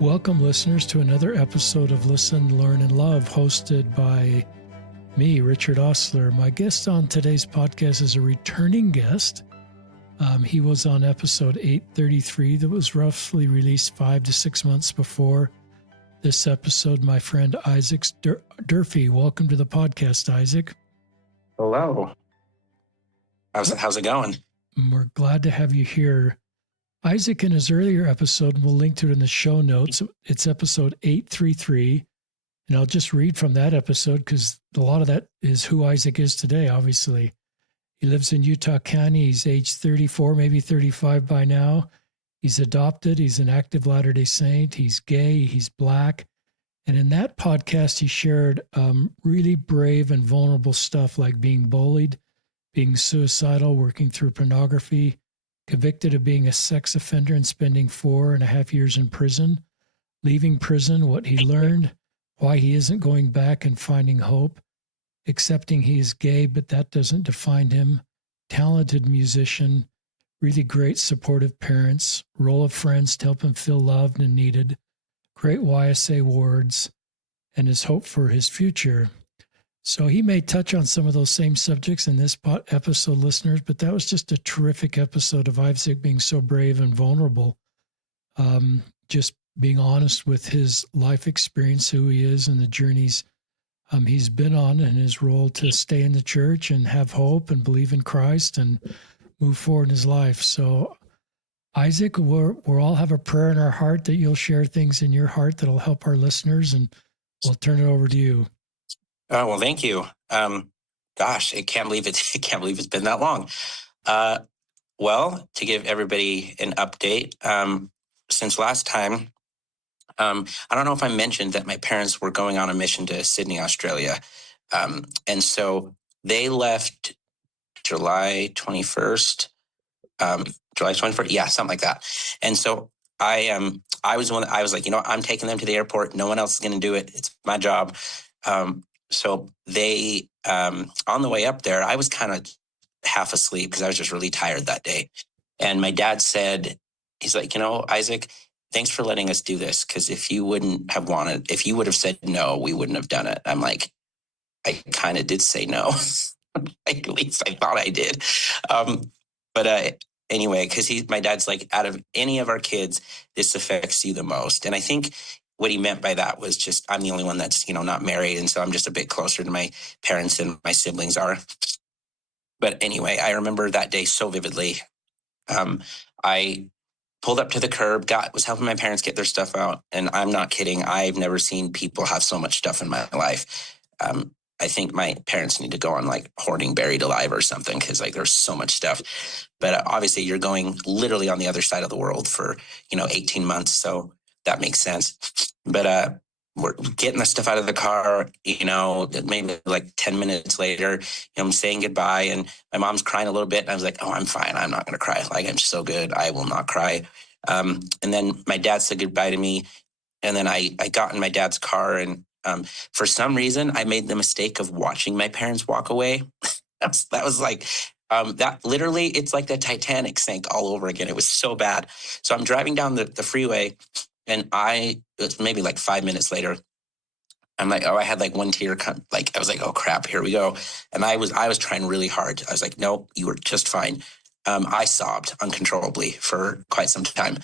Welcome, listeners, to another episode of Listen, Learn, and Love, hosted by me, Richard Ostler. My guest on today's podcast is a returning guest. He was on episode 833 that was roughly released 5 to 6 months before this episode. My friend Isaac Durfey. Welcome to the podcast, Isaac. Hello. How's it going? We're glad to have you here. Isaac, in his earlier episode, we'll link to it in the show notes. It's episode 833. And I'll just read from that episode because a lot of that is who Isaac is today, obviously. He lives in Utah County. He's age 34, maybe 35 by now. He's adopted. He's an active Latter-day Saint. He's gay. He's Black. And in that podcast, he shared really brave and vulnerable stuff like being bullied, being suicidal, working through pornography, convicted of being a sex offender and spending 4.5 years in prison, leaving prison, what he learned, why he isn't going back and finding hope, accepting he is gay, but that doesn't define him, talented musician, really great supportive parents, role of friends to help him feel loved and needed, great YSA words, and his hope for his future. So he may touch on some of those same subjects in this episode, listeners, but that was just a terrific episode of Isaac being so brave and vulnerable, just being honest with his life experience, who he is, and the journeys he's been on, and his role to stay in the church and have hope and believe in Christ and move forward in his life. So, Isaac, we'll all have a prayer in our heart that you'll share things in your heart that'll help our listeners, and we'll turn it over to you. Oh, well, thank you. Gosh, I can't believe it's been that long. Well, to give everybody an update, since last time, I don't know if I mentioned that my parents were going on a mission to Sydney, Australia. And so they left July 21st, yeah, something like that. And so I was like, I'm taking them to the airport. No one else is going to do it. It's my job. So they, on the way up there, I was kind of half asleep because I was just really tired that day. And my dad said, he's like, Isaac, thanks for letting us do this. Because if you would have said no, we wouldn't have done it. I'm like, I kind of did say no. At least I thought I did. But anyway, because my dad's like, out of any of our kids, this affects you the most. And I think what he meant by that was just, I'm the only one that's, not married. And so I'm just a bit closer to my parents than my siblings are. But anyway, I remember that day so vividly. I pulled up to the curb, was helping my parents get their stuff out. And I'm not kidding. I've never seen people have so much stuff in my life. I think my parents need to go on like hoarding buried alive or something, because like there's so much stuff. But obviously you're going literally on the other side of the world for, 18 months. So that makes sense. But we're getting the stuff out of the car, maybe like 10 minutes later, I'm saying goodbye, and my mom's crying a little bit. And I was like, oh, I'm fine. I'm not going to cry. Like, I'm so good. I will not cry. And then my dad said goodbye to me. And then I got in my dad's car, and for some reason, I made the mistake of watching my parents walk away. that was like, that literally, it's like the Titanic sank all over again. It was so bad. So I'm driving down the freeway, and it was maybe like 5 minutes later, I'm like, I had like one tear come, like, I was like, oh crap, here we go. And I was trying really hard. I was like, no, you were just fine. I sobbed uncontrollably for quite some time,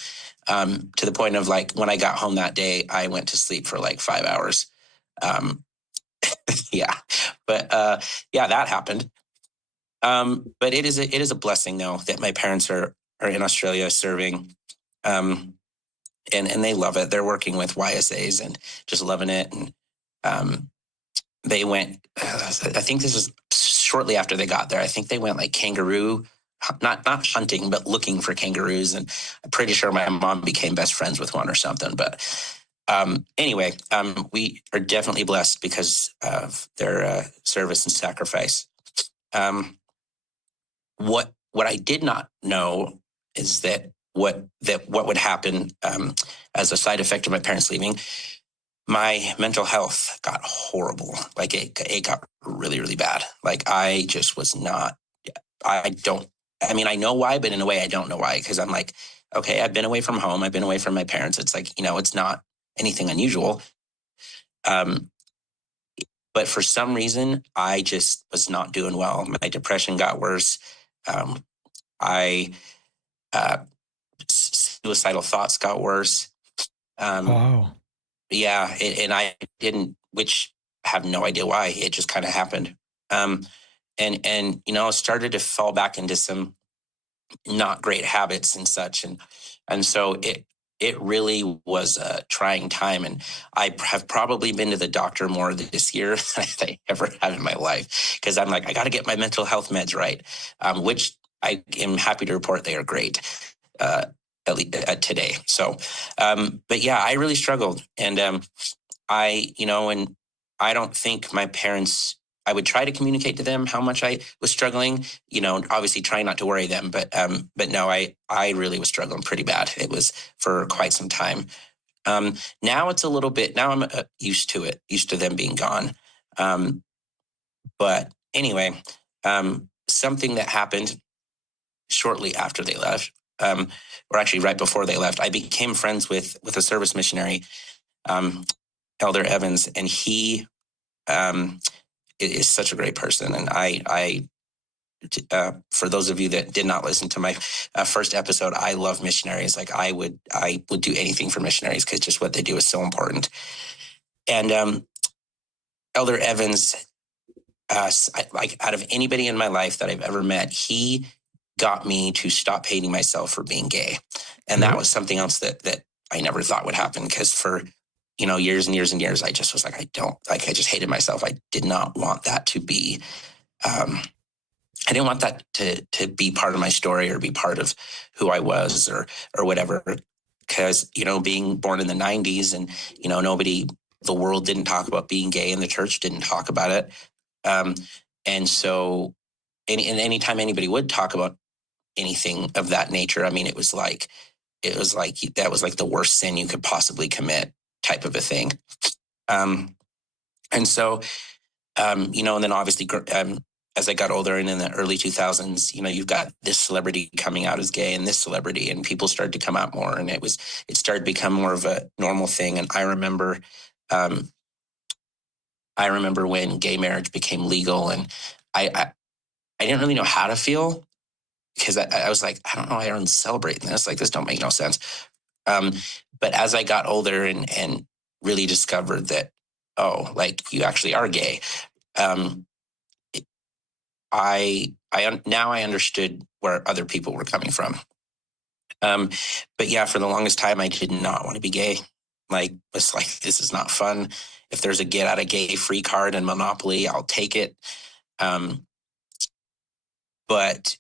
to the point of like, when I got home that day, I went to sleep for like 5 hours. Yeah, but that happened. But it is a blessing though, that my parents are in Australia serving, and they love it. They're working with YSAs and just loving it. And they went, I think this was shortly after they got there. I think they went like kangaroo, not hunting, but looking for kangaroos. And I'm pretty sure my mom became best friends with one or something. But anyway, we are definitely blessed because of their service and sacrifice. What I did not know is that what would happen as a side effect of my parents leaving. My mental health got horrible. Like it got really, really bad. Like I just was not. I don't I mean, I know why, but in a way I don't know why, because I'm like, okay, I've been away from home. I've been away from my parents. It's like, it's not anything unusual. Um, but for some reason, I just was not doing well. My depression got worse. Um, I suicidal thoughts got worse. Wow. Yeah, and I didn't, which I have no idea why. It just kind of happened. And started to fall back into some not great habits and such, and so it really was a trying time. And I have probably been to the doctor more this year than I ever have in my life, because I'm like, I got to get my mental health meds right, which I am happy to report they are great. At least today. So, but yeah, I really struggled, and and I don't think my parents. I would try to communicate to them how much I was struggling. Obviously trying not to worry them, but no, I really was struggling pretty bad. It was for quite some time. Now it's a little bit. Now I'm used to it, used to them being gone. But anyway, something that happened shortly after they left, or actually right before they left, I became friends with a service missionary, Elder Evans, and he is such a great person. And I for those of you that did not listen to my first episode, I love missionaries. Like I would do anything for missionaries, because just what they do is so important. And Elder Evans, like out of anybody in my life that I've ever met, he got me to stop hating myself for being gay. And that was something else that I never thought would happen, because for years and years and years, I just was like, I just hated myself. I did not want that to be I didn't want that to be part of my story, or be part of who I was, or whatever. Because being born in the 90s, and the world didn't talk about being gay, and the church didn't talk about it. And so anytime anybody would talk about anything of that nature, I mean, it was like that was like the worst sin you could possibly commit, type of a thing. And so, and then obviously, as I got older, and in the early 2000s, you've got this celebrity coming out as gay, and this celebrity, and people started to come out more, and it started to become more of a normal thing. And I remember when gay marriage became legal, and I didn't really know how to feel, because I was like, I don't know, everyone's celebrating this. Like, this don't make no sense. But as I got older and really discovered that, oh, like, you actually are gay, now I understood where other people were coming from. But yeah, for the longest time, I did not want to be gay. Like, it's like, this is not fun. If there's a get out of gay free card in Monopoly, I'll take it. But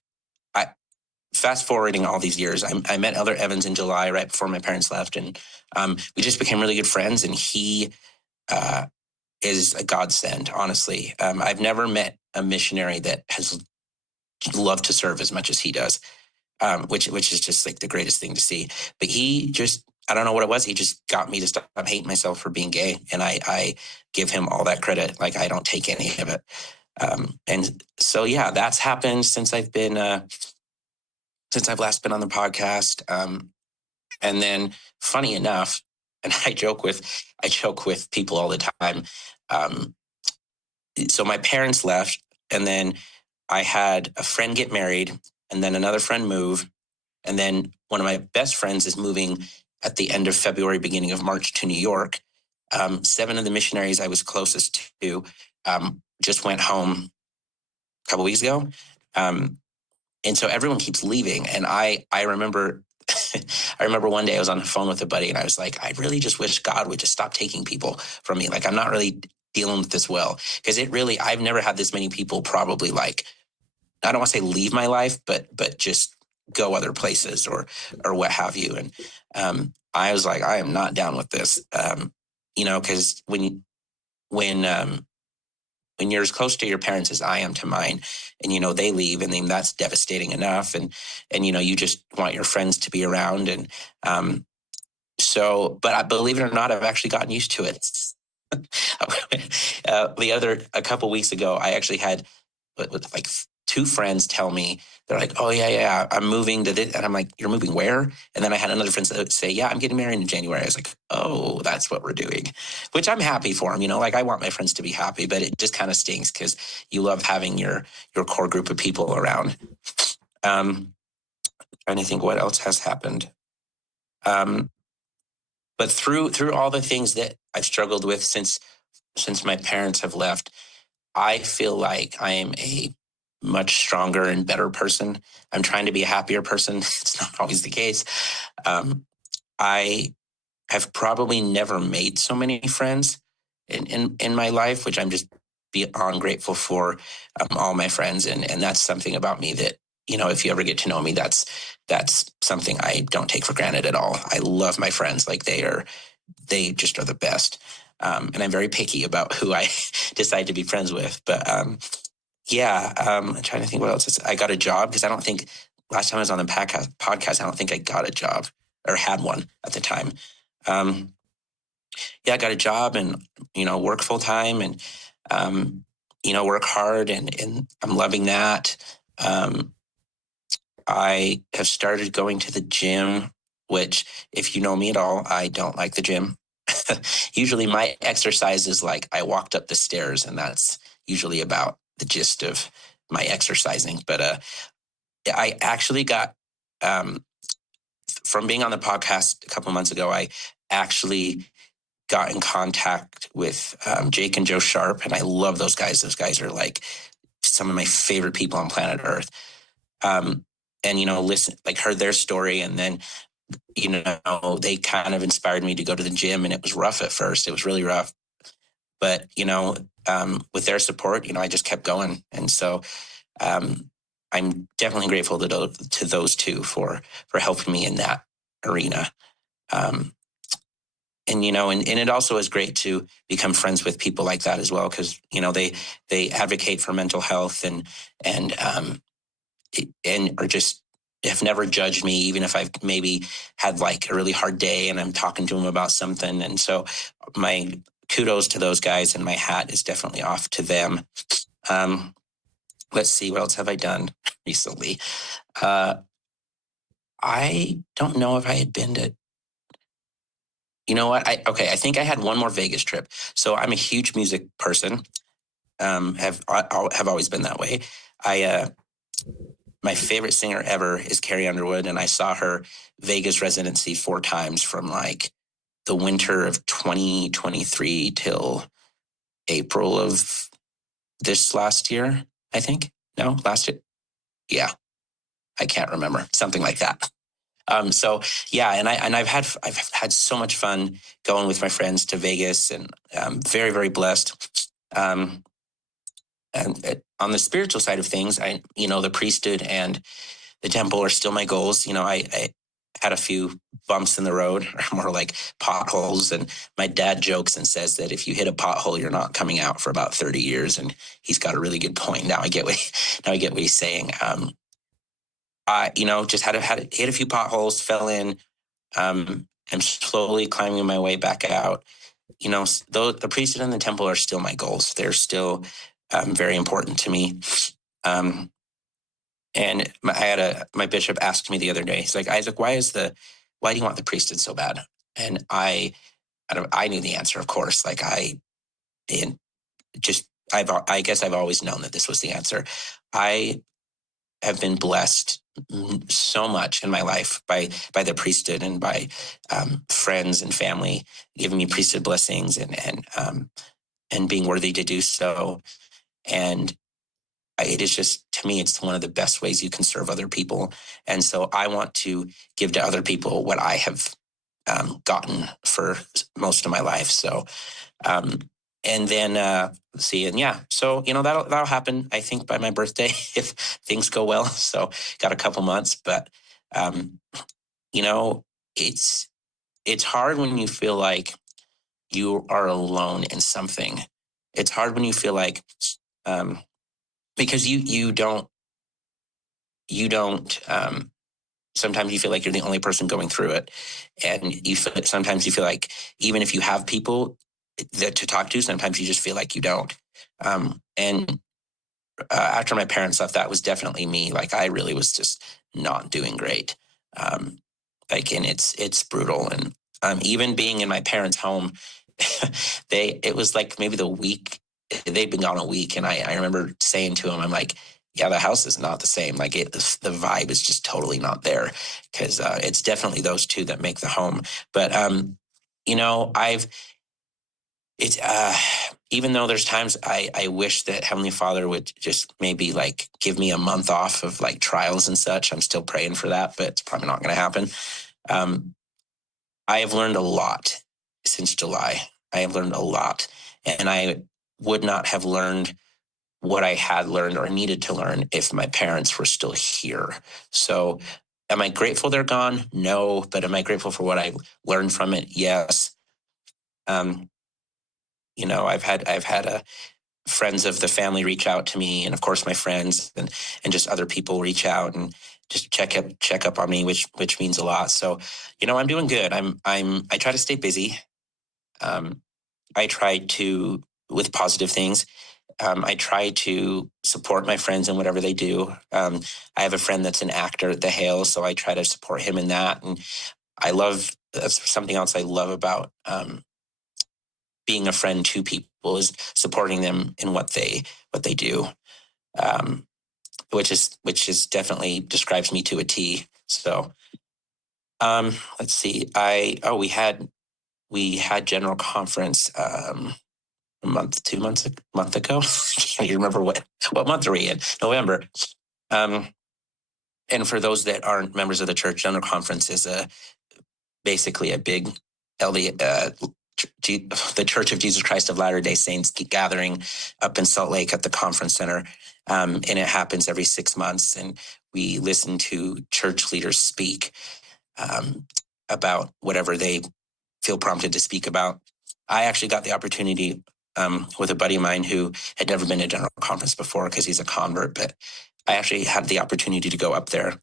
fast forwarding all these years, I met Elder Evans in July, right before my parents left, and we just became really good friends. And he is a godsend, honestly. I've never met a missionary that has loved to serve as much as he does, which is just like the greatest thing to see. But he just, I don't know what it was. He just got me to stop hating myself for being gay, and I give him all that credit. Like, I don't take any of it. And so yeah, that's happened since I've last been on the podcast. And then, funny enough, and I joke with people all the time. So my parents left, and then I had a friend get married, and then another friend move, and then one of my best friends is moving at the end of February, beginning of March, to New York. 7 of the missionaries I was closest to just went home a couple weeks ago. And so everyone keeps leaving. And I remember I remember one day I was on the phone with a buddy, and I was like, I really just wish God would just stop taking people from me. Like, I'm not really dealing with this well, because I've never had this many people probably, like, I don't want to say leave my life, but just go other places, or what have you. And I was like, I am not down with this. Because when you're as close to your parents as I am to mine, and they leave, and then that's devastating enough, and you just want your friends to be around. And but I believe it or not, I've actually gotten used to it. A couple weeks ago, I actually had like two friends tell me, they're like, oh, yeah, I'm moving to this. And I'm like, you're moving where? And then I had another friend say, yeah, I'm getting married in January. I was like, oh, that's what we're doing, which I'm happy for them. Like I want my friends to be happy, but it just kind of stings because you love having your core group of people around. Trying to think what else has happened. But through all the things that I've struggled with since my parents have left, I feel like I am a much stronger and better person. I'm trying to be a happier person. It's not always the case. I have probably never made so many friends in my life, which I'm just beyond grateful for, all my friends. And that's something about me that, if you ever get to know me, that's something I don't take for granted at all. I love my friends. Like they just are the best. And I'm very picky about who I decide to be friends with. But I'm trying to think what else. I got a job because I don't think last time I was on the podcast, I don't think I got a job or had one at the time. I got a job and, work full time and, work hard and I'm loving that. I have started going to the gym, which if you know me at all, I don't like the gym. Usually my exercise is like I walked up the stairs and that's usually about the gist of my exercising. But I actually got, from being on the podcast a couple of months ago, I actually got in contact with Jake and Joe Sharp, and I love those guys. Those guys are like some of my favorite people on planet Earth. And, heard their story, and then, they kind of inspired me to go to the gym, and it was rough at first. It was really rough. But, with their support, I just kept going. And so I'm definitely grateful to those two for helping me in that arena. And it also is great to become friends with people like that as well, because they advocate for mental health and are just have never judged me, even if I've maybe had like a really hard day and I'm talking to them about something. And so my kudos to those guys, and my hat is definitely off to them. Let's see, what else have I done recently? I don't know if I had been to. You know what? I think I had one more Vegas trip. So I'm a huge music person. Have always been that way. My favorite singer ever is Carrie Underwood, and I saw her Vegas residency 4 times from like the winter of 2023 till April of this last year, I think. No, last year. Yeah, I can't remember. Something like that. And I've had so much fun going with my friends to Vegas, and I'm very, very blessed. And on the spiritual side of things, the priesthood and the temple are still my goals. I had a few bumps in the road, or more like potholes. And my dad jokes and says that if you hit a pothole, you're not coming out for about 30 years. And he's got a really good point. Now I get what he's saying. Just had hit a few potholes, fell in. I'm slowly climbing my way back out. Though the priesthood and the temple are still my goals. They're still very important to me. And my bishop asked me the other day, he's like, Isaac, why do you want the priesthood so bad? And I knew the answer, of course. Like I guess I've always known that this was the answer. I have been blessed so much in my life by the priesthood and by friends and family giving me priesthood blessings and being worthy to do so. And it is just, to me, it's one of the best ways you can serve other people. And so I want to give to other people what I have gotten for most of my life. So, and then let's see, and so that'll happen, I think, by my birthday if things go well. So got a couple months, but it's hard when you feel like you are alone in something. It's hard when you feel like because you don't sometimes you feel like you're the only person going through it, and sometimes you feel like even if you have people that to talk to, sometimes you just feel like you don't. And after my parents left, that was definitely me. Like I really was just not doing great. Um, and it's brutal. And even being in my parents' home, it was like maybe the week they'd been gone a week, and I remember saying to him, I'm like, yeah, the house is not the same. Like the vibe is just totally not there, because it's definitely those two that make the home. But I've it's even though there's times I wish that Heavenly Father would just maybe like give me a month off of like trials and such. I'm still praying for that, but it's probably not going to happen. Um, I have learned a lot since July. I have learned a lot, and I would not have learned what I had learned or needed to learn if my parents were still here. So, am I grateful they're gone? No, but am I grateful for what I learned from it? Yes. Um, I've had friends of the family reach out to me, and of course my friends and just other people reach out and just check up on me, which means a lot. So, I'm doing good. I try to stay busy. Um, I try to with positive things. I try to support my friends in whatever they do. I have a friend that's an actor at the Hale, so I try to support him in that. And that's something else I love about being a friend to people, is supporting them in what they do, um, which is definitely describes me to a T. So let's see. We had general conference a month, 2 months, a month ago. I can't even remember what month are we in? November. Um, and for those that aren't members of the church, general conference is basically a big the Church of Jesus Christ of Latter-day Saints gathering up in Salt Lake at the conference center. And it happens every 6 months. And we listen to church leaders speak about whatever they feel prompted to speak about. I actually got the opportunity with a buddy of mine who had never been to general conference before because he's a convert, but I actually had the opportunity to go up there.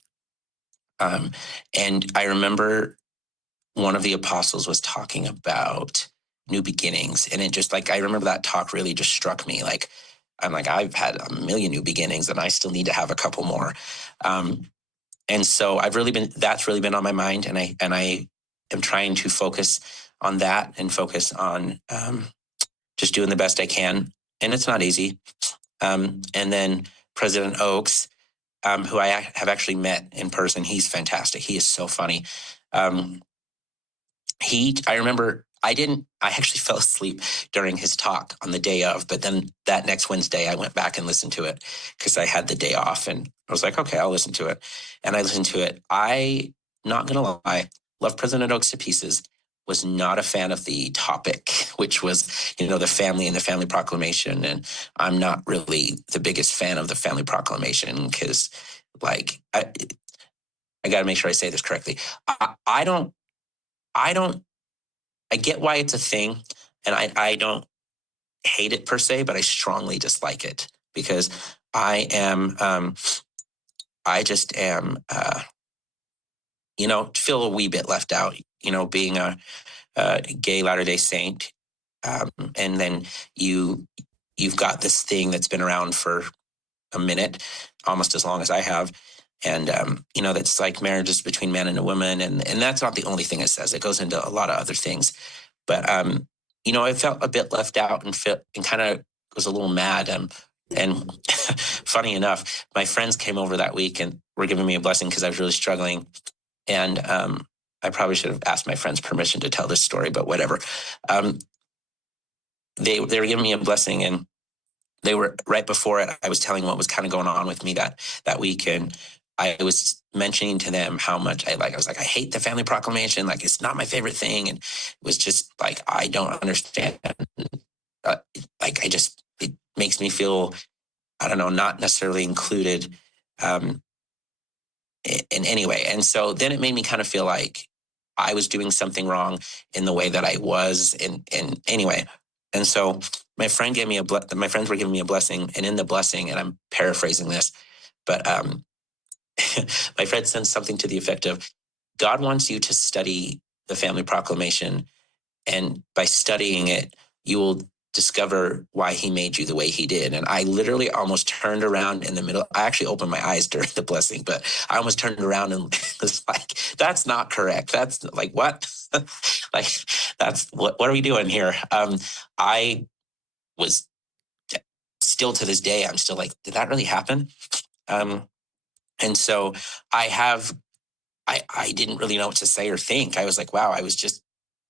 And I remember one of the apostles was talking about new beginnings. And it just I remember that talk really just struck me. I'm like, I've had a million new beginnings and I still need to have a couple more. And so that's really been on my mind. And I am trying to focus on that and focus on just doing the best I can. And it's not easy. And then President Oakes, who I have actually met in person, he's fantastic. He is so funny. I remember I actually fell asleep during his talk on the day of, but then that next Wednesday I went back and listened to it because I had the day off and I was like, okay, I'll listen to it. And I listened to it. Not going to lie, love President Oakes to pieces, was not a fan of the topic, which was, the family and the Family Proclamation. And I'm not really the biggest fan of the Family Proclamation because I got to make sure I say this correctly. I don't I get why it's a thing, and I don't hate it per se, but I strongly dislike it because I just am, feel a wee bit left out, being a gay Latter-day Saint. And then you've got this thing that's been around for a minute, almost as long as I have. And, that's like marriages between man and a woman. And that's not the only thing it says. It goes into a lot of other things. But, I felt a bit left out and kind of was a little mad. And funny enough, my friends came over that week and were giving me a blessing because I was really struggling. And I probably should have asked my friends permission to tell this story, but whatever. They were giving me a blessing, and they were right before it. I was telling what was kind of going on with me that week, and I was mentioning to them how much I was like, I hate the Family Proclamation. Like, it's not my favorite thing. And it was just like, I don't understand. It makes me feel, I don't know, not necessarily included in any way. And so then it made me kind of feel like I was doing something wrong in the way that I was in anyway. And so my friends were giving me a blessing, and in the blessing, and I'm paraphrasing this, but my friend said something to the effect of, God wants you to study the Family Proclamation, and by studying it, you will discover why he made you the way he did. And I literally almost turned around in the middle. I actually opened my eyes during the blessing, but I almost turned around and was like, that's not correct. That's like, what? Like, that's what are we doing here? I was still, to this day, I'm still like, did that really happen? And so I didn't really know what to say or think. I was like, wow, I was just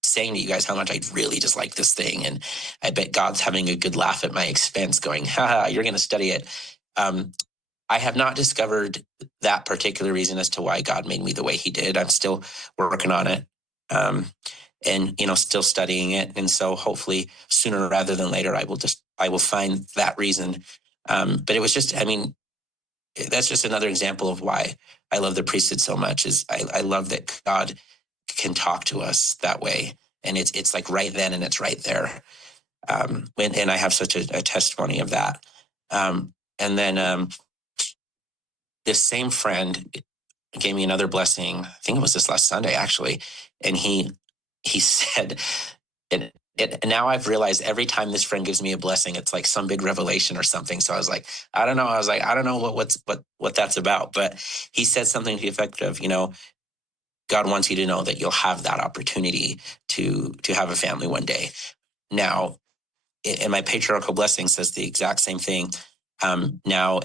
saying to you guys how much I really just like this thing. And I bet God's having a good laugh at my expense going, haha, you're going to study it. I have not discovered that particular reason as to why God made me the way he did. I'm still working on it. And, still studying it. And so hopefully sooner rather than later, I will find that reason. But it was just, that's just another example of why I love the priesthood so much. Is I love that God can talk to us that way, and it's like right then and it's right there. And I have such a testimony of that. And then this same friend gave me another blessing. I think it was this last Sunday actually, and he said, and now I've realized every time this friend gives me a blessing, it's like some big revelation or something. So I was like, I don't know. I don't know what that's about. But he said something to the effect of, God wants you to know that you'll have that opportunity to have a family one day. Now, in my patriarchal blessing says the exact same thing. Now,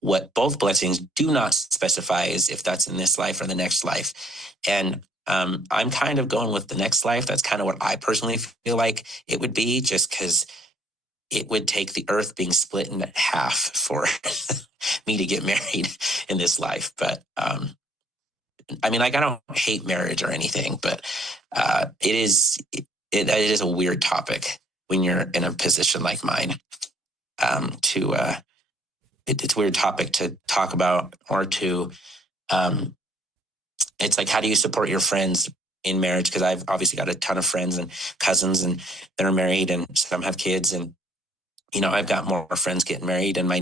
what both blessings do not specify is if that's in this life or the next life. And I'm kind of going with the next life. That's kind of what I personally feel like it would be, just because it would take the earth being split in half for me to get married in this life. But I don't hate marriage or anything, but it is a weird topic when you're in a position like mine. It's a weird topic to talk about, or to it's like, how do you support your friends in marriage? Because I've obviously got a ton of friends and cousins and that are married, and some have kids, and I've got more friends getting married, and my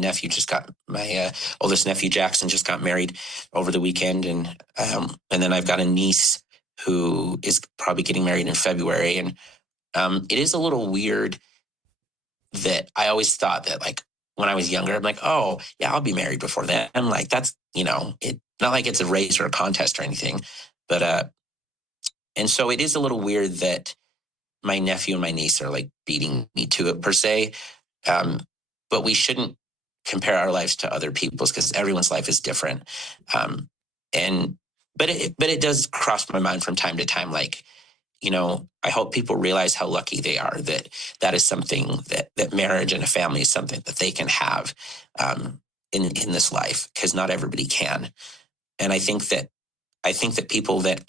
oldest nephew Jackson just got married over the weekend, and then I've got a niece who is probably getting married in February, and it is a little weird that I always thought that, like, when I was younger, I'm like, oh yeah, I'll be married before then. I'm like, that's it, not like it's a race or a contest or anything, but and so it is a little weird that my nephew and my niece are like beating me to it per se. But we shouldn't compare our lives to other people's, because everyone's life is different. But it does cross my mind from time to time, like, I hope people realize how lucky they are that is something that marriage and a family is something that they can have in this life, because not everybody can. And I think that people that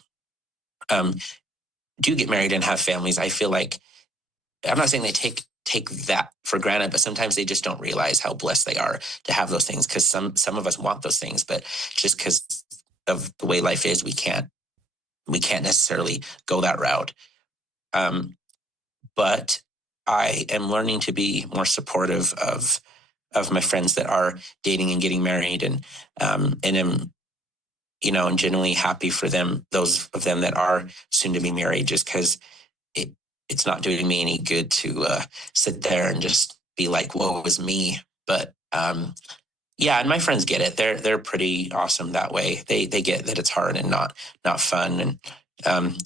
do get married and have families, I feel like, I'm not saying they take that for granted, but sometimes they just don't realize how blessed they are to have those things, because some of us want those things, but just because of the way life is, we can't necessarily go that route. But I am learning to be more supportive of my friends that are dating and getting married, and am and genuinely happy for them, those of them that are soon to be married, just because it's not doing me any good to sit there and just be like, whoa, it was me. But yeah, and my friends get it. They're pretty awesome that way. They get that it's hard and not fun. And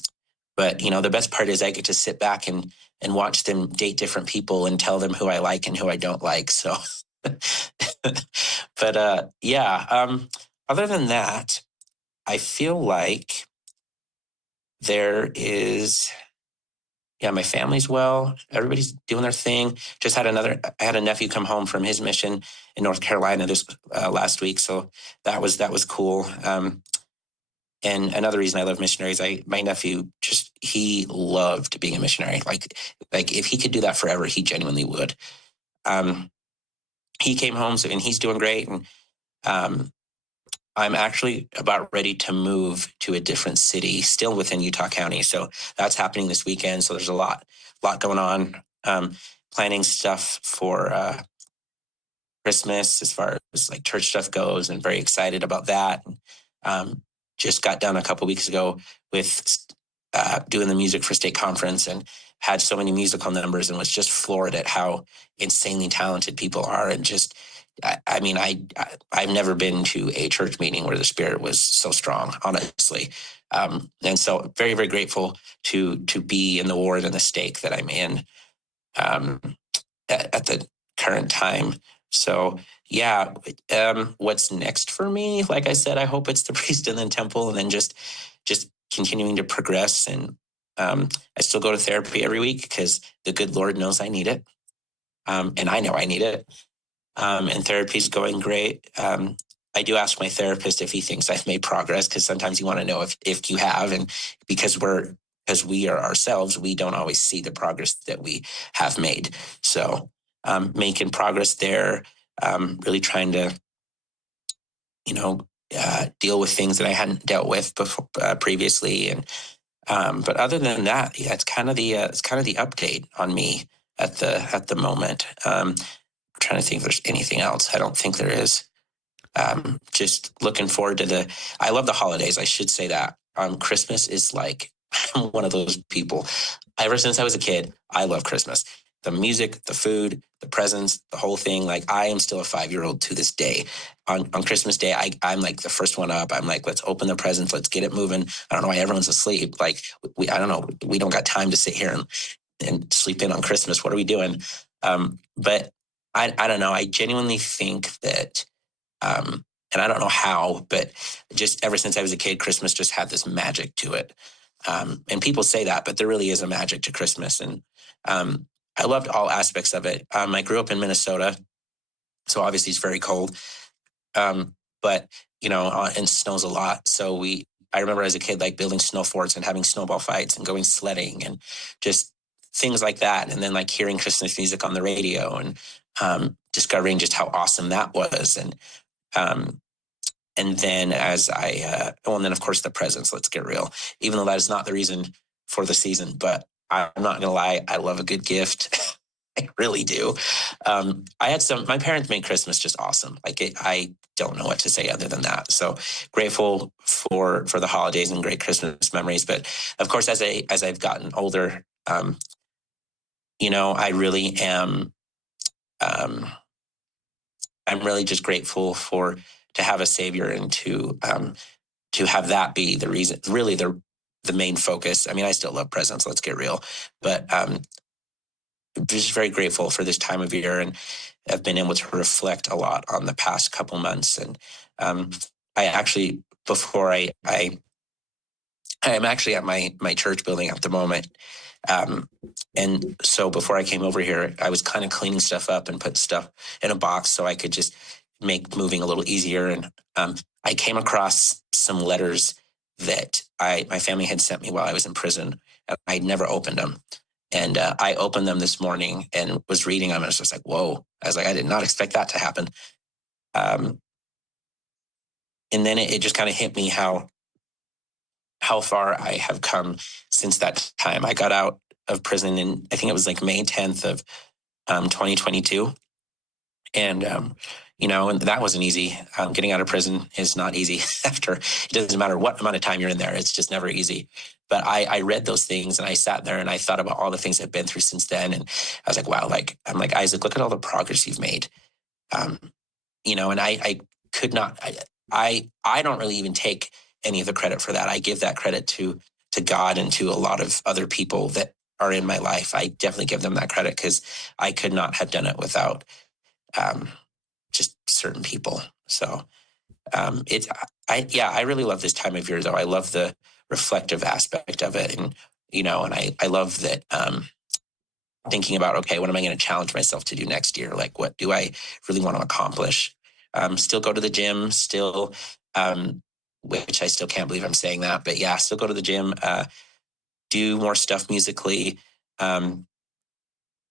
but the best part is I get to sit back and watch them date different people and tell them who I like and who I don't like. So, but yeah. Other than that, I feel like there is. Yeah, my family's well. Everybody's doing their thing. I had a nephew come home from his mission in North Carolina this last week, so that was cool. And another reason I love missionaries, my nephew he loved being a missionary. Like if he could do that forever, he genuinely would. He came home, and he's doing great. And I'm actually about ready to move to a different city, still within Utah County. So that's happening this weekend. So there's a lot going on. Planning stuff for Christmas as far as like church stuff goes, and very excited about that. Just got done a couple weeks ago with doing the music for state conference, and had so many musical numbers and was just floored at how insanely talented people are. And just, I've never been to a church meeting where the Spirit was so strong, honestly. And so very, very grateful to be in the ward and the stake that I'm in um, at the current time. So yeah, what's next for me? Like I said, I hope it's the priest and then temple, and then just continuing to progress. And I still go to therapy every week because the good Lord knows I need it, and I know I need it. And therapy's going great. I do ask my therapist if he thinks I've made progress, because sometimes you want to know if you have, and because we are ourselves, we don't always see the progress that we have made. So making progress there, really trying to, deal with things that I hadn't dealt with before, previously. And but other than that, yeah, it's kind of the update on me at the moment. I'm trying to think if there's anything else. I don't think there is. Just looking forward to I love the holidays. I should say that. Christmas is like, I'm one of those people. Ever since I was a kid, I love Christmas. The music, the food, the presents, the whole thing. Like, I am still a 5-year-old to this day. On Christmas Day, I'm like the first one up. I'm like, let's open the presents. Let's get it moving. I don't know why everyone's asleep. Like, I don't know. We don't got time to sit here and sleep in on Christmas. What are we doing? But I don't know. I genuinely think that, and I don't know how, but just ever since I was a kid, Christmas just had this magic to it. And people say that, but there really is a magic to Christmas. And I loved all aspects of it. I grew up in Minnesota, so obviously it's very cold. But and snows a lot. So I remember as a kid, like building snow forts and having snowball fights and going sledding and just things like that. And then like hearing Christmas music on the radio and discovering just how awesome that was. And then and then of course the presents, let's get real, even though that is not the reason for the season, but I'm not going to lie, I love a good gift. I really do. My parents made Christmas just awesome. I don't know what to say other than that. So grateful for the holidays and great Christmas memories. But of course, as I've gotten older, I really am, I'm really just grateful to have a savior and to have that be the reason, really the main focus. I mean, I still love presents, let's get real, but just very grateful for this time of year, and I've been able to reflect a lot on the past couple months. And I actually, before I'm actually at my church building at the moment. And so before I came over here, I was kind of cleaning stuff up and putting stuff in a box so I could just make moving a little easier. And I came across some letters that my family had sent me while I was in prison. I'd never opened them. And I opened them this morning and was reading them. And I was just like, whoa. I was like, I did not expect that to happen. And then it just kind of hit me how far I have come since that time. I got out of prison in, I think it was like May 10th of 2022. And, and that wasn't easy. Getting out of prison is not easy after. It doesn't matter what amount of time you're in there. It's just never easy. But I read those things and I sat there and I thought about all the things I've been through since then. And I was like, wow, I'm like, Isaac, look at all the progress you've made. And I could not, I don't really even take any of the credit for that. I give that credit to God and to a lot of other people that are in my life. I definitely give them that credit because I could not have done it without just certain people. So I really love this time of year, though. I love the reflective aspect of it. And, and I love that thinking about, okay, what am I going to challenge myself to do next year? Like, what do I really want to accomplish? Still go to the gym, still, which I still can't believe I'm saying that, but yeah, still go to the gym, do more stuff musically,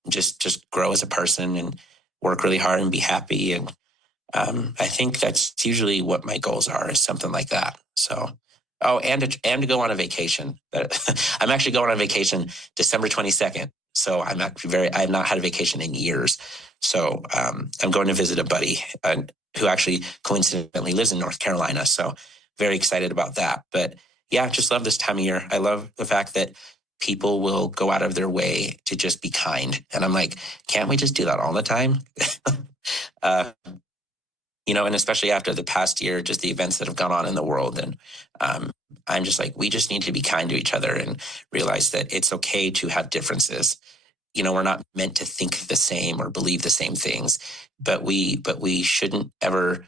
just grow as a person and work really hard and be happy. And I think that's usually what my goals are, is something like that. So, and to go on a vacation. I'm actually going on vacation December 22nd. So I have not had a vacation in years. So I'm going to visit a buddy who actually coincidentally lives in North Carolina. So very excited about that. But yeah, just love this time of year. I love the fact that people will go out of their way to just be kind. And I'm like, can't we just do that all the time? uh, and especially after the past year, just the events that have gone on in the world. And I'm just like, we just need to be kind to each other and realize that it's okay to have differences. We're not meant to think the same or believe the same things, but we shouldn't ever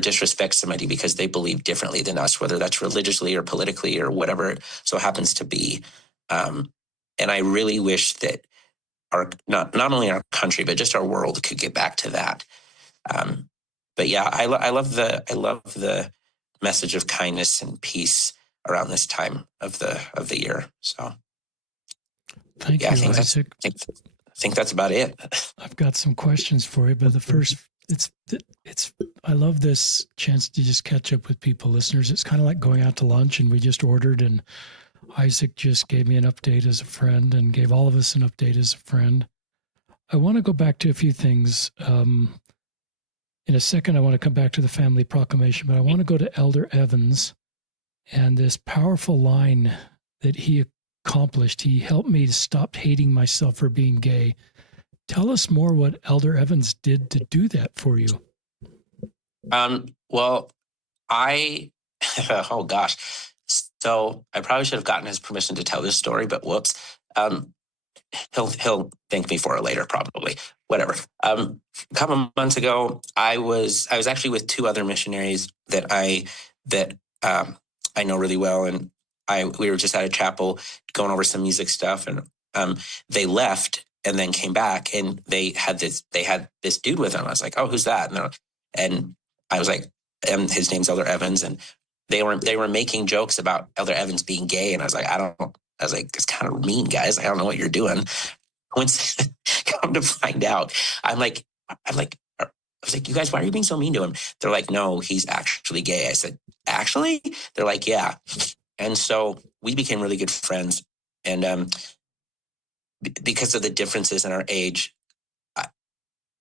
disrespect somebody because they believe differently than us, whether that's religiously or politically or whatever it so happens to be. And I really wish that not only our country, but just our world could get back to that. But yeah, I love the message of kindness and peace around this time of the year. So thank you, Isaac. I think that's about it. I've got some questions for you, but the first, I love this chance to just catch up with people, listeners. It's kind of like going out to lunch, and we just ordered, and Isaac just gave me an update as a friend and gave all of us an update as a friend. I want to go back to a few things. In a second, I want to come back to the Family Proclamation, but I want to go to Elder Evans and this powerful line that he accomplished. He helped me to stop hating myself for being gay. Tell us more what Elder Evans did to do that for you. Well, oh gosh. So I probably should have gotten his permission to tell this story, but whoops. He'll thank me for it later, probably. Whatever. A couple of months ago, I was actually with two other missionaries that I know really well, and we were just at a chapel going over some music stuff, and they left and then came back, and they had this dude with them. I was like, "Oh, who's that?" And I was like, his name's Elder Evans, and they were making jokes about Elder Evans being gay, and I was like, it's kind of mean, guys. I don't know what you're doing. Once come to find out, I was like, you guys, why are you being so mean to him? They're like, no, he's actually gay. I said, actually? They're like, yeah. And so we became really good friends. And because of the differences in our age,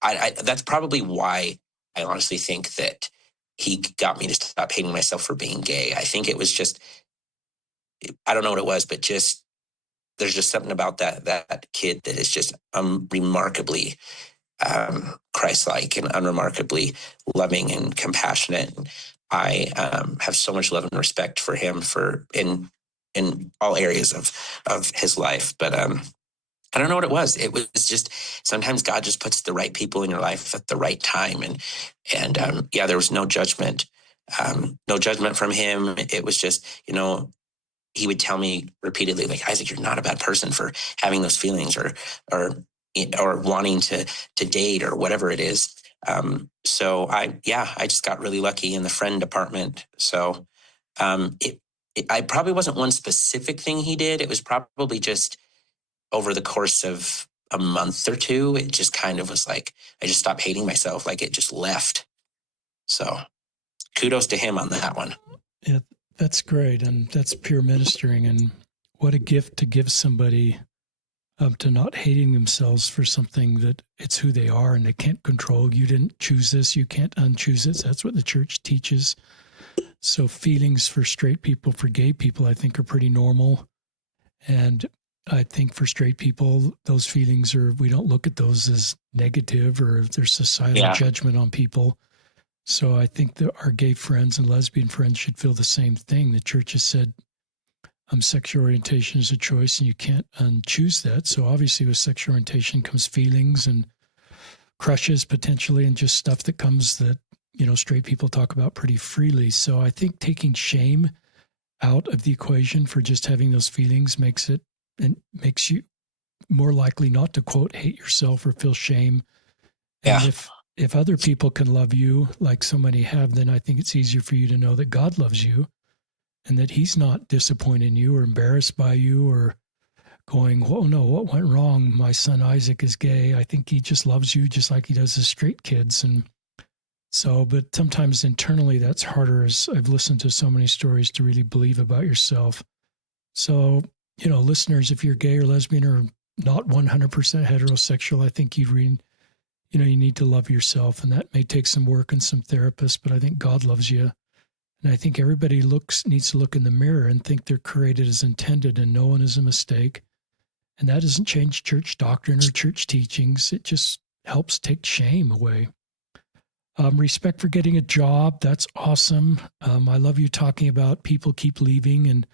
I that's probably why I honestly think that he got me to stop hating myself for being gay. I think it was just, I don't know what it was, but just, there's just something about that kid that is just remarkably Christ-like and unremarkably loving and compassionate. And I have so much love and respect for him in all areas of his life. But I don't know what it was. It was just, sometimes God just puts the right people in your life at the right time. And there was no judgment from him. It was just, he would tell me repeatedly, like, Isaac, you're not a bad person for having those feelings or wanting to date or whatever it is. So I just got really lucky in the friend department. So I probably wasn't one specific thing he did. It was probably just over the course of a month or two, it just kind of was like, I just stopped hating myself. Like, it just left. So kudos to him on that one. Yeah. That's great, and that's pure ministering, and what a gift to give somebody to not hating themselves for something that it's who they are and they can't control. You didn't choose this, you can't unchoose it. That's what the church teaches. So feelings for straight people, for gay people, I think are pretty normal. And I think for straight people, those feelings we don't look at those as negative or if there's societal judgment on people. So I think that our gay friends and lesbian friends should feel the same thing. The church has said sexual orientation is a choice and you can't unchoose that. So obviously with sexual orientation comes feelings and crushes potentially and just stuff that comes that, straight people talk about pretty freely. So I think taking shame out of the equation for just having those feelings makes you more likely not to, quote, hate yourself or feel shame. And if other people can love you like so many have, then I think it's easier for you to know that God loves you and that he's not disappointed in you or embarrassed by you or going, oh no, what went wrong? My son Isaac is gay. I think he just loves you just like he does his straight kids. And so, but sometimes internally that's harder, as I've listened to so many stories, to really believe about yourself. So, listeners, if you're gay or lesbian or not 100% heterosexual, I think you need to love yourself, and that may take some work and some therapists, but I think God loves you. And I think everybody needs to look in the mirror and think they're created as intended, and no one is a mistake. And that doesn't change church doctrine or church teachings. It just helps take shame away. Respect for getting a job. That's awesome. I love you talking about people keep leaving, and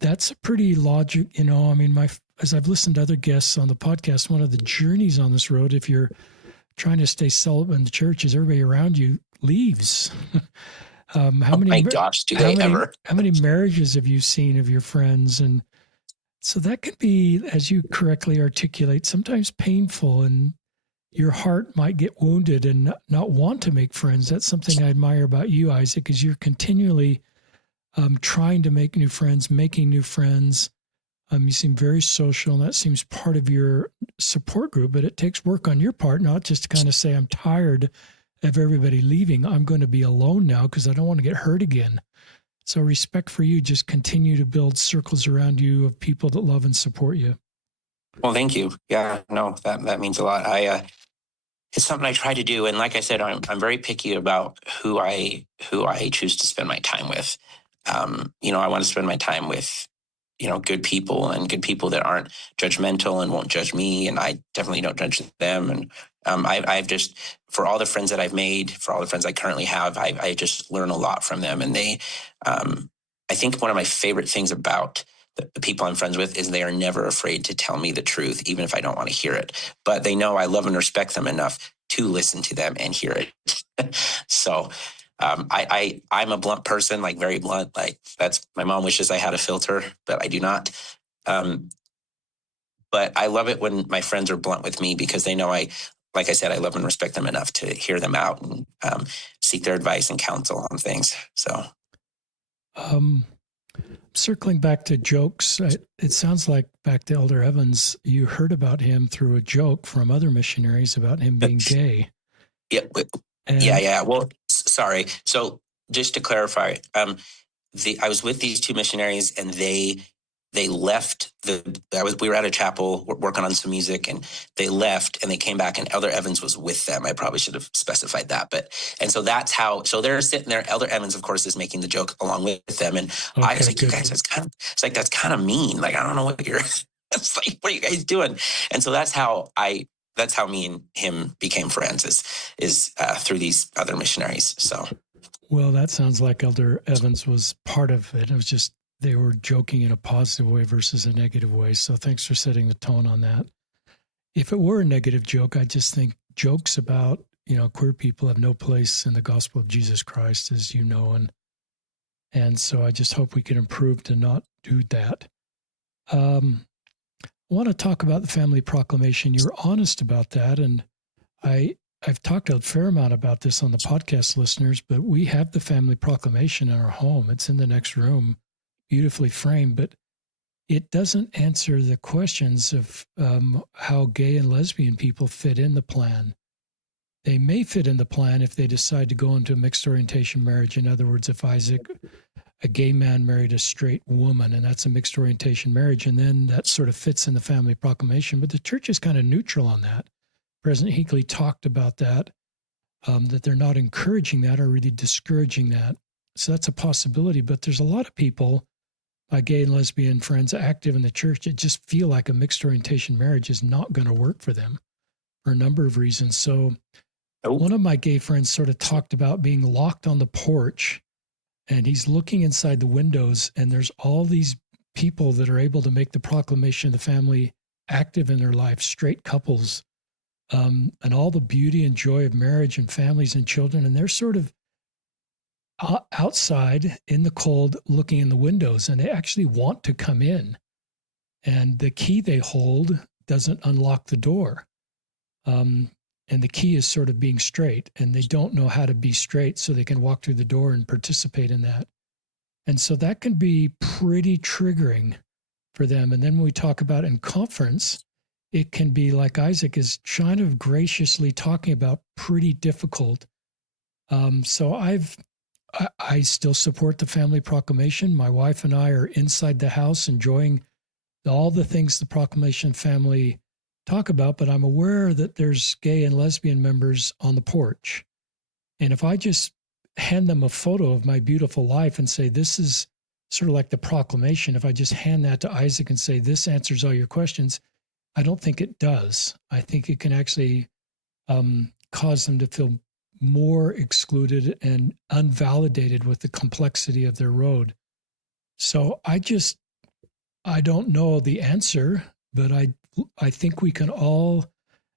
that's a pretty logic. I mean, as I've listened to other guests on the podcast, one of the journeys on this road, if you're trying to stay celibate in the church, is everybody around you leaves. How many marriages have you seen of your friends? And so that could be, as you correctly articulate, sometimes painful, and your heart might get wounded and not want to make friends. That's something I admire about you, Isaac, is you're continually trying to make new friends, making new friends. You seem very social, and that seems part of your support group, but it takes work on your part, not just to kind of say, I'm tired of everybody leaving. I'm going to be alone now because I don't want to get hurt again. So respect for you. Just continue to build circles around you of people that love and support you. Well, thank you. Yeah, no, that means a lot. It's something I try to do. And like I said, I'm very picky about who I choose to spend my time with. I want to spend my time with, good people, and good people that aren't judgmental and won't judge me. And I definitely don't judge them. And I've just, for all the friends that I've made, for all the friends I currently have, I just learn a lot from them. And I think one of my favorite things about the people I'm friends with is they are never afraid to tell me the truth, even if I don't want to hear it. But they know I love and respect them enough to listen to them and hear it. So I'm a blunt person, like very blunt. Like my mom wishes I had a filter, but I do not. But I love it when my friends are blunt with me, because they know like I said, I love and respect them enough to hear them out and seek their advice and counsel on things. So, circling back to jokes, it sounds like back to Elder Evans, you heard about him through a joke from other missionaries about him being gay. Yeah. Well, sorry. So just to clarify, I was with these two missionaries, and they left we were at a chapel working on some music, and they left and they came back, and Elder Evans was with them. I probably should have specified that, and so that's how, so they're sitting there. Elder Evans, of course, is making the joke along with them. And I was like, you guys, that's kind of mean. Like, I don't know what it's like, what are you guys doing? And so that's how me and him became friends, is through these other missionaries. So. Well, that sounds like Elder Evans was part of it. It was just, they were joking in a positive way versus a negative way. So thanks for setting the tone on that. If it were a negative joke, I just think jokes about, queer people have no place in the gospel of Jesus Christ, as you know. And so I just hope we can improve to not do that. I want to talk about the Family Proclamation. You're honest about that. And I've talked a fair amount about this on the podcast, listeners, but we have the Family Proclamation in our home. It's in the next room, beautifully framed, but it doesn't answer the questions of how gay and lesbian people fit in the plan. They may fit in the plan if they decide to go into a mixed orientation marriage. In other words, if Isaac, a gay man, married a straight woman, and that's a mixed orientation marriage, and then that sort of fits in the Family Proclamation. But the church is kind of neutral on that. President Hinckley talked about that, that they're not encouraging that or really discouraging that. So that's a possibility. But there's a lot of people, my gay and lesbian friends active in the church, that just feel like a mixed orientation marriage is not going to work for them for a number of reasons. So one of my gay friends sort of talked about being locked on the porch, and he's looking inside the windows, and there's all these people that are able to make the proclamation of the family active in their life, straight couples, and all the beauty and joy of marriage and families and children. And they're sort of outside in the cold looking in the windows, and they actually want to come in. And the key they hold doesn't unlock the door. And the key is sort of being straight, and they don't know how to be straight so they can walk through the door and participate in that. And so that can be pretty triggering for them. And then when we talk about in conference, it can be, like Isaac is kind of graciously talking about, pretty difficult. So I still support the Family Proclamation. My wife and I are inside the house enjoying all the things the Proclamation family talk about, but I'm aware that there's gay and lesbian members on the porch. And if I just hand them a photo of my beautiful life and say, this is sort of like the proclamation. If I just hand that to Isaac and say, this answers all your questions, I don't think it does. I think it can actually cause them to feel more excluded and unvalidated with the complexity of their road. So I don't know the answer, but I think we can all,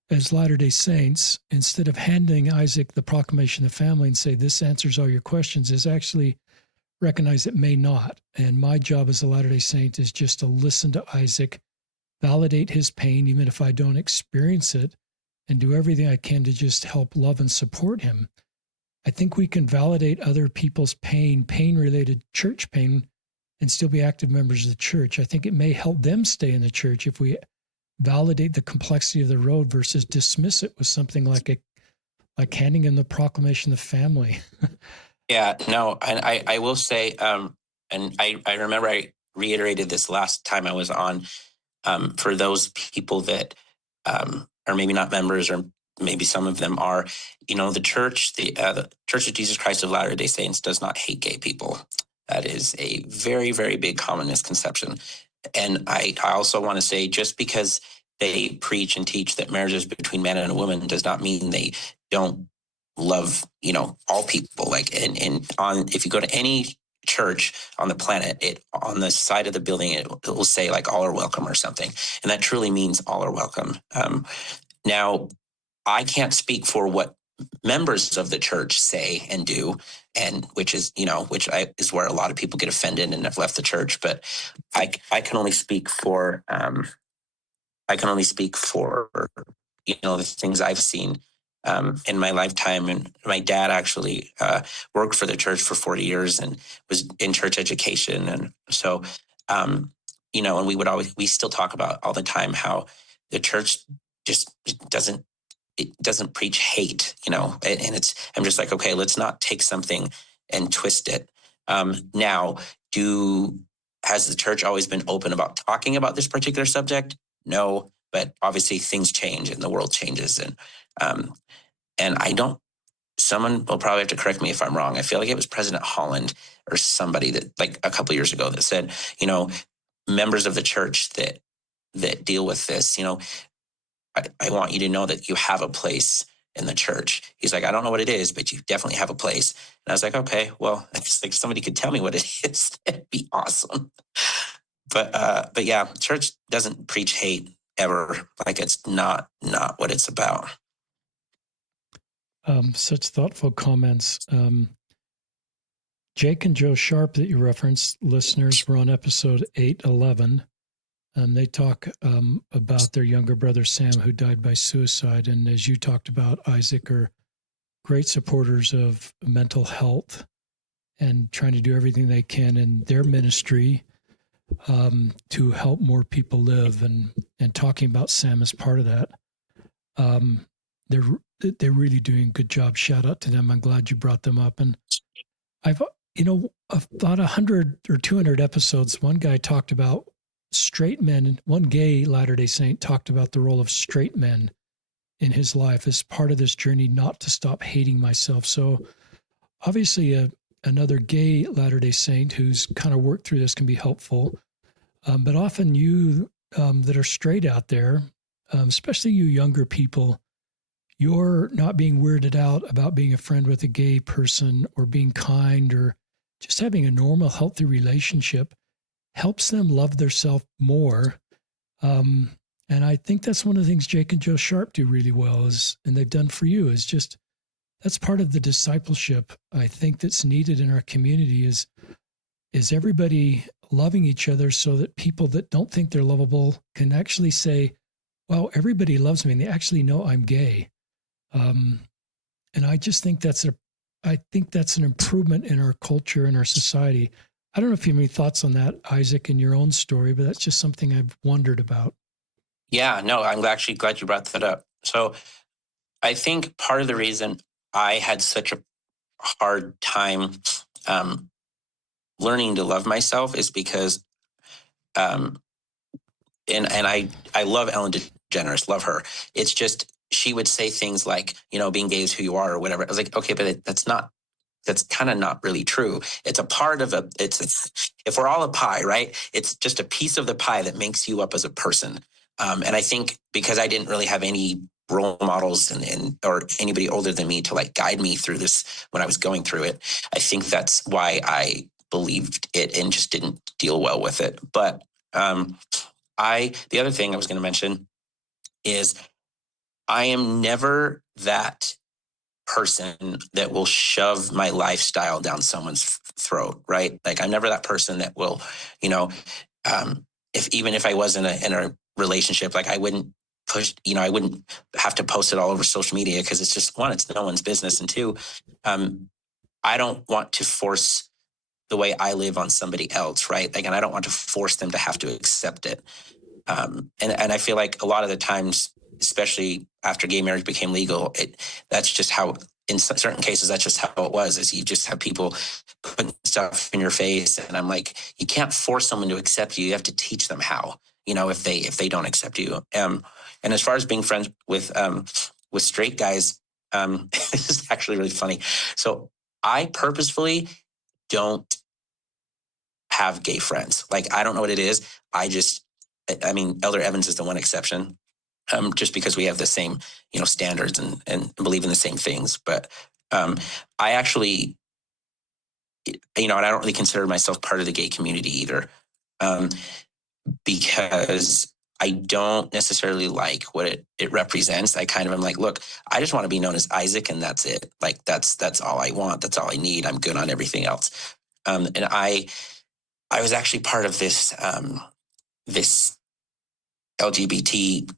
as Latter-day Saints, instead of handing Isaac the proclamation of the family and say, this answers all your questions, is actually recognize it may not. And my job as a Latter-day Saint is just to listen to Isaac, validate his pain, even if I don't experience it, and do everything I can to just help love and support him. I think we can validate other people's pain-related church pain, and still be active members of the church. I think it may help them stay in the church if we validate the complexity of the road versus dismiss it with something like handing him the proclamation of the family. Yeah, no, and I will say, and I remember I reiterated this last time I was on, for those people that are maybe not members, or maybe some of them are, the Church of Jesus Christ of Latter-day Saints does not hate gay people. That is a very, very big common misconception. And I also want to say, just because they preach and teach that marriage is between man and a woman does not mean they don't love, all people. Like, and if you go to any church on the planet, on the side of the building, it will say like all are welcome or something. And that truly means all are welcome. Now, I can't speak for what members of the church say and do, and which is is where a lot of people get offended and have left the church. But I can only speak for the things I've seen in my lifetime. And my dad actually worked for the church for 40 years and was in church education, and so and we still talk about all the time how the church just doesn't preach hate, and I'm just like, okay, let's not take something and twist it. Now, has the church always been open about talking about this particular subject? No, but obviously things change and the world changes. And someone will probably have to correct me if I'm wrong. I feel like it was President Holland or somebody that, like, a couple of years ago, that said, members of the church that deal with this, I want you to know that you have a place in the church. He's like, I don't know what it is, but you definitely have a place. And I was like, okay, well, it's like, somebody could tell me what it is. That'd be awesome. But yeah, church doesn't preach hate ever. Like, it's not what it's about. Such thoughtful comments. Jake and Joe Sharp that you referenced, listeners, were on episode 811. They talk about their younger brother, Sam, who died by suicide. And as you talked about, Isaac, are great supporters of mental health and trying to do everything they can in their ministry to help more people live. And talking about Sam as part of that. They're really doing a good job. Shout out to them. I'm glad you brought them up. And I've about 100 or 200 episodes, one guy talked about straight men. One gay Latter-day Saint talked about the role of straight men in his life as part of this journey not to stop hating myself. So obviously another gay Latter-day Saint who's kind of worked through this can be helpful. But often you that are straight out there, especially you younger people, you're not being weirded out about being a friend with a gay person or being kind or just having a normal, healthy relationship helps them love themselves more. And I think that's one of the things Jake and Joe Sharp do really well and they've done for you, is just, that's part of the discipleship I think that's needed in our community is everybody loving each other so that people that don't think they're lovable can actually say, wow, everybody loves me and they actually know I'm gay. And I just think that's an improvement in our culture and our society. I don't know if you have any thoughts on that, Isaac, in your own story, but that's just something I've wondered about. Yeah, no, I'm actually glad you brought that up. So I think part of the reason I had such a hard time learning to love myself is because, and I love Ellen DeGeneres, love her. It's just, she would say things like, being gay is who you are or whatever. I was like, okay, but that's not that's kind of not really true. It's a part of if we're all a pie, right? It's just a piece of the pie that makes you up as a person. And I think because I didn't really have any role models or anybody older than me to like guide me through this when I was going through it, I think that's why I believed it and just didn't deal well with it. But the other thing I was going to mention is I am never that person that will shove my lifestyle down someone's throat, right? Like I'm never that person that will, if I was in a relationship, like I wouldn't push, I wouldn't have to post it all over social media because it's just one, it's no one's business, and two, I don't want to force the way I live on somebody else, right? Like, and I don't want to force them to have to accept it. And I feel like a lot of the times, especially after gay marriage became legal, that's just how, in certain cases, that's just how it was, is you just have people putting stuff in your face. And I'm like, you can't force someone to accept you. You have to teach them how, if they don't accept you. And as far as being friends with straight guys, this is actually really funny. So I purposefully don't have gay friends. Like, I don't know what it is. Elder Evans is the one exception, just because we have the same, standards and believe in the same things. But I actually, and I don't really consider myself part of the gay community either, because I don't necessarily like what it represents. I kind of am like, look, I just want to be known as Isaac, and that's it. Like, that's all I want. That's all I need. I'm good on everything else. And I was actually part of this LGBT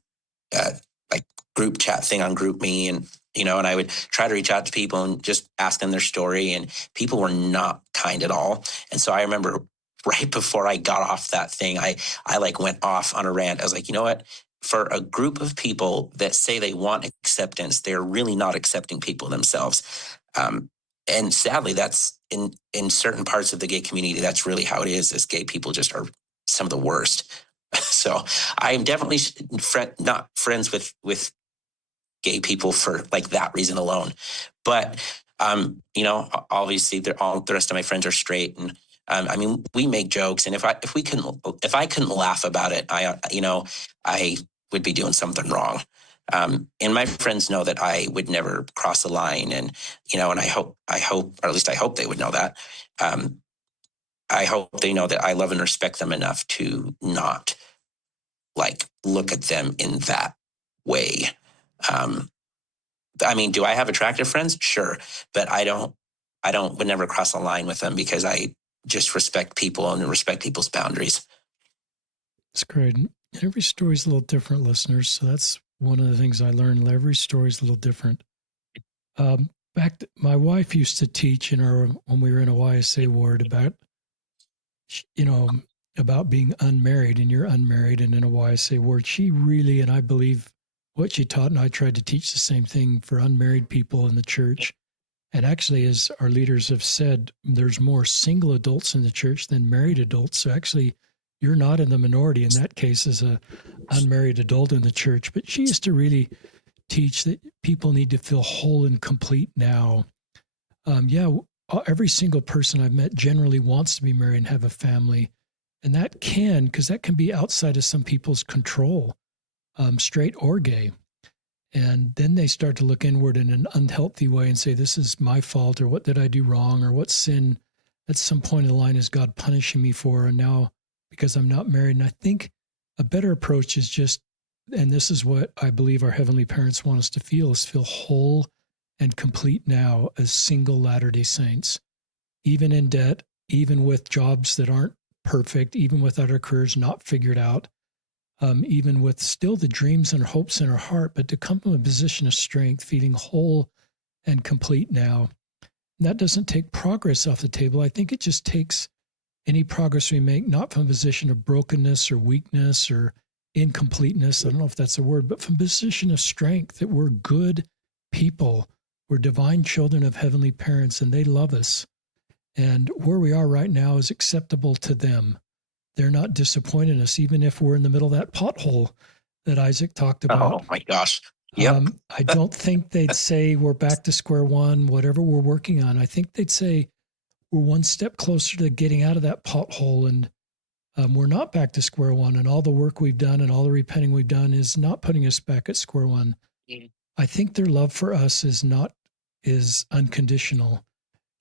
like group chat thing on GroupMe, and and I would try to reach out to people and just ask them their story, and people were not kind at all. And so I remember right before I got off that thing, I like went off on a rant. I was like, you know what? For a group of people that say they want acceptance, they're really not accepting people themselves. And sadly, that's in certain parts of the gay community, that's really how it is gay people just are some of the worst. So I am definitely not friends with gay people for like that reason alone. But, obviously the rest of my friends are straight, and we make jokes, and if I couldn't laugh about it, I would be doing something wrong. And my friends know that I would never cross the line, and and I hope, or at least I hope they would know that. I hope they know that I love and respect them enough to not like look at them in that way. Do I have attractive friends? Sure, but would never cross a line with them because I just respect people and respect people's boundaries. That's great. And every story is a little different, listeners. So that's one of the things I learned. Every story is a little different. My wife used to teach when we were in a YSA ward about being unmarried, and you're unmarried and in a YSA ward. She really, and I believe what she taught, and I tried to teach the same thing for unmarried people in the church. And actually, as our leaders have said, there's more single adults in the church than married adults. So actually, you're not in the minority in that case as a unmarried adult in the church. But she used to really teach that people need to feel whole and complete now. Every single person I've met generally wants to be married and have a family. And because that can be outside of some people's control, straight or gay. And then they start to look inward in an unhealthy way and say, this is my fault, or what did I do wrong, or what sin at some point in the line is God punishing me for, and now because I'm not married. And I think a better approach is just, and this is what I believe our heavenly parents want us to feel, is feel whole and complete now as single Latter-day Saints, even in debt, even with jobs that aren't perfect, even without our careers not figured out, even with still the dreams and hopes in our heart, but to come from a position of strength, feeling whole and complete now. And that doesn't take progress off the table. I think it just takes any progress we make, not from a position of brokenness or weakness or incompleteness. I don't know if that's a word, but from a position of strength, that we're good people. We're divine children of heavenly parents, and they love us. And where we are right now is acceptable to them. They're not disappointing us, even if we're in the middle of that pothole that Isaac talked about. Oh my gosh. Yep. I don't think they'd say we're back to square one, whatever we're working on. I think they'd say we're one step closer to getting out of that pothole, and we're not back to square one. And all the work we've done and all the repenting we've done is not putting us back at square one. Mm. I think their love for us is unconditional.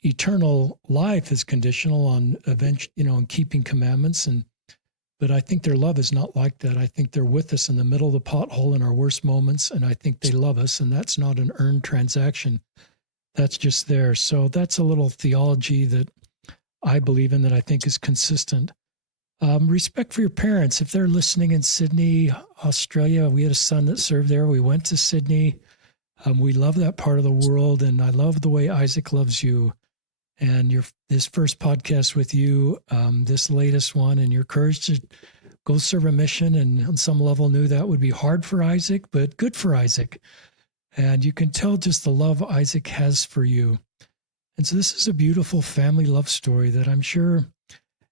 Eternal life is conditional on on keeping commandments, but I think their love is not like that. I think they're with us in the middle of the pothole in our worst moments, and I think they love us, and that's not an earned transaction. That's just there. So that's a little theology that I believe in that I think is consistent. Respect for your parents. If they're listening in Sydney, Australia, we had a son that served there. We went to Sydney. We love that part of the world, and I love the way Isaac loves you. And this first podcast with you, this latest one, and your courage to go serve a mission, and on some level knew that would be hard for Isaac, but good for Isaac. And you can tell just the love Isaac has for you. And so this is a beautiful family love story that I'm sure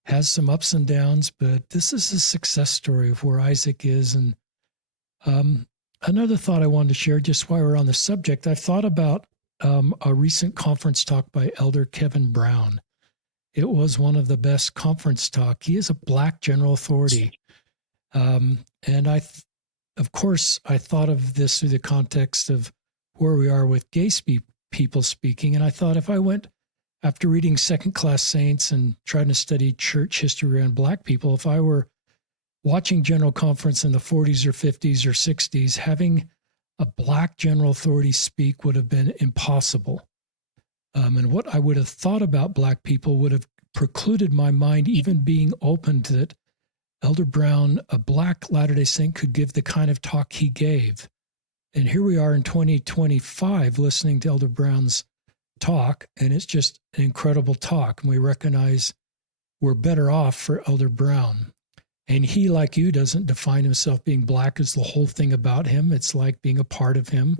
has some ups and downs, but this is a success story of where Isaac is. And another thought I wanted to share, just while we're on the subject, I thought about a recent conference talk by Elder Kevin Brown. It was one of the best conference talk. He is a Black general authority. And of course, I thought of this through the context of where we are with gay people speaking. And I thought if I went, after reading Second Class Saints and trying to study church history around Black people, if I were watching General Conference in the 40s or 50s or 60s, having a Black general authority speak would have been impossible. And what I would have thought about Black people would have precluded my mind even being open to that Elder Brown, a Black Latter-day Saint, could give the kind of talk he gave. And here we are in 2025 listening to Elder Brown's talk, and it's just an incredible talk. And we recognize we're better off for Elder Brown. And he, like you, doesn't define himself being Black as the whole thing about him. It's like being a part of him.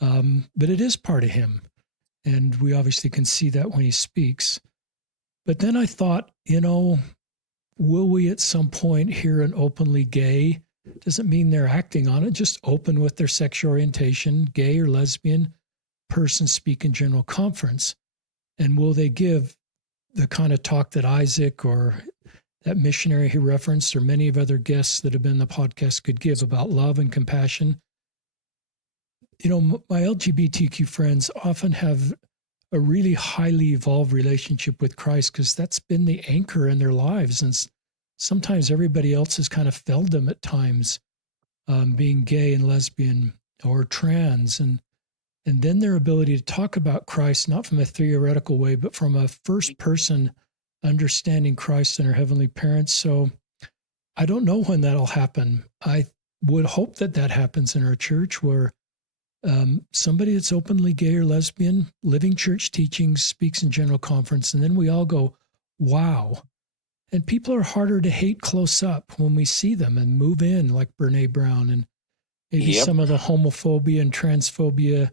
But it is part of him. And we obviously can see that when he speaks. But then I thought, will we at some point hear an openly gay? Doesn't mean they're acting on it, just open with their sexual orientation, gay or lesbian person speak in General Conference. And will they give the kind of talk that Isaac or that missionary he referenced, or many of other guests that have been in the podcast could give about love and compassion? My LGBTQ friends often have a really highly evolved relationship with Christ because that's been the anchor in their lives. And sometimes everybody else has kind of failed them at times, being gay and lesbian or trans. And then their ability to talk about Christ, not from a theoretical way, but from a first person understanding Christ and our heavenly parents. So I don't know when that'll happen. I would hope that happens in our church, where somebody that's openly gay or lesbian, living church teachings, speaks in General Conference, and then we all go, wow. And people are harder to hate close up when we see them and move in, like Brene Brown, and maybe some of the homophobia and transphobia,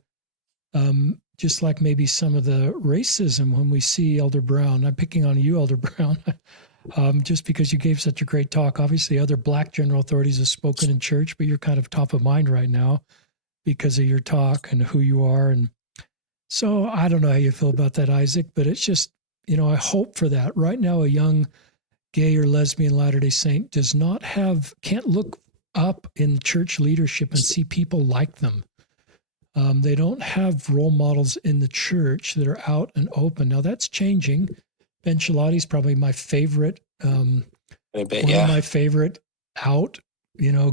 just like maybe some of the racism when we see Elder Brown. I'm picking on you, Elder Brown, just because you gave such a great talk. Obviously, other Black general authorities have spoken in church, but you're kind of top of mind right now because of your talk and who you are. And so I don't know how you feel about that, Isaac, but it's just, I hope for that. Right now, a young gay or lesbian Latter-day Saint can't look up in church leadership and see people like them. They don't have role models in the church that are out and open. Now that's changing. Ben Shalati's probably my favorite, one of my favorite out,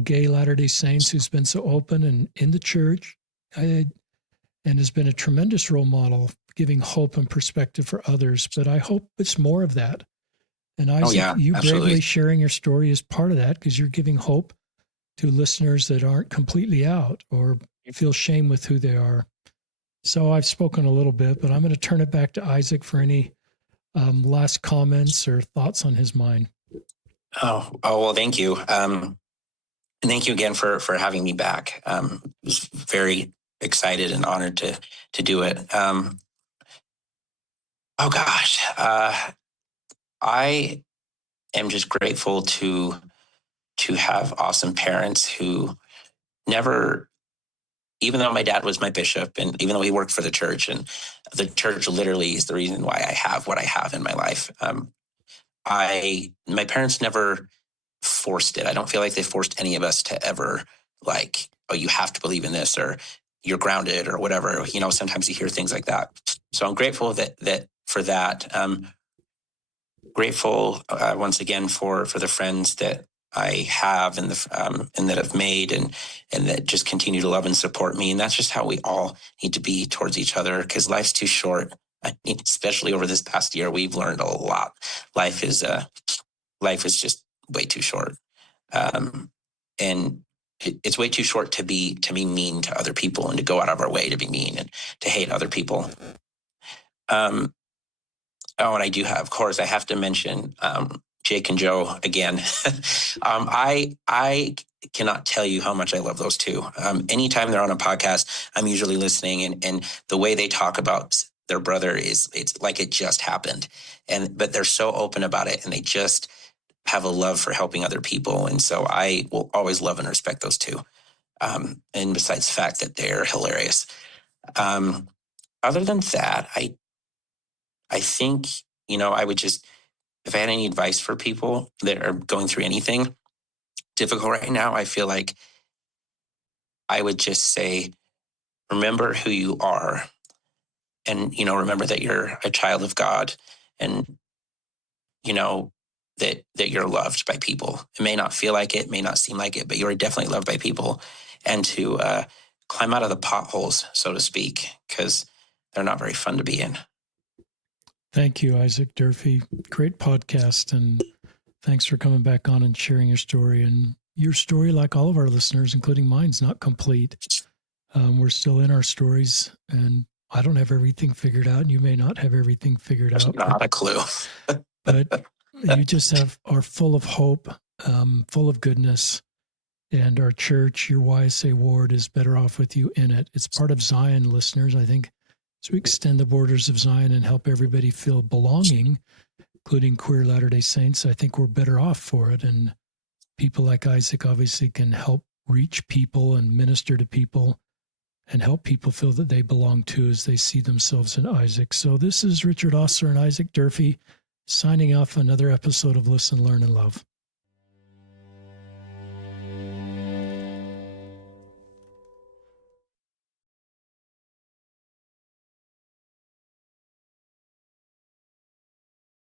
gay Latter-day Saints who's been so open and in the church and has been a tremendous role model, giving hope and perspective for others. But I hope it's more of that. And Isaac, you bravely sharing your story is part of that, because you're giving hope to listeners that aren't completely out or feel shame with who they are. So I've spoken a little bit, but I'm going to turn it back to Isaac for any last comments or thoughts on his mind. Oh, well, thank you. And thank you again for having me back. I was very excited and honored to do it. I am just grateful to have awesome parents who never even though my dad was my bishop, and even though he worked for the church, and the church literally is the reason why I have what I have in my life. My parents never forced it. I don't feel like they forced any of us to ever like, oh, you have to believe in this, or you're grounded, or whatever. Sometimes you hear things like that. So I'm grateful that for that. Grateful once again for the friends that I have and that I've made, and that just continue to love and support me. And that's just how we all need to be towards each other, because life's too short. I mean, especially over this past year, we've learned a lot. Life is just way too short, and it's way too short to be mean to other people and to go out of our way to be mean and to hate other people. Oh, and of course, I have to mention Jake and Joe again. I cannot tell you how much I love those two. Anytime they're on a podcast, I'm usually listening, and the way they talk about their brother it's like it just happened. But they're so open about it, and they just have a love for helping other people. And so I will always love and respect those two. And besides the fact that they're hilarious. Other than that, I think, I would just, if I had any advice for people that are going through anything difficult right now, I feel like I would just say, remember who you are, and, remember that you're a child of God, and, that you're loved by people. It may not feel like it, may not seem like it, but you're definitely loved by people, and to climb out of the potholes, so to speak, because they're not very fun to be in. Thank you, Isaac Durfey. Great podcast, and thanks for coming back on and sharing your story. And your story, like all of our listeners, including mine, is not complete. We're still in our stories, and I don't have everything figured out, and you may not have everything figured out. Not a clue. But you just are full of hope, full of goodness. And our church, your YSA ward, is better off with you in it. It's part of Zion, listeners. I think as we extend the borders of Zion and help everybody feel belonging, including queer Latter-day Saints, I think we're better off for it. And people like Isaac obviously can help reach people and minister to people and help people feel that they belong too as they see themselves in Isaac. So this is Richard Osler and Isaac Durfey signing off another episode of Listen, Learn, and Love.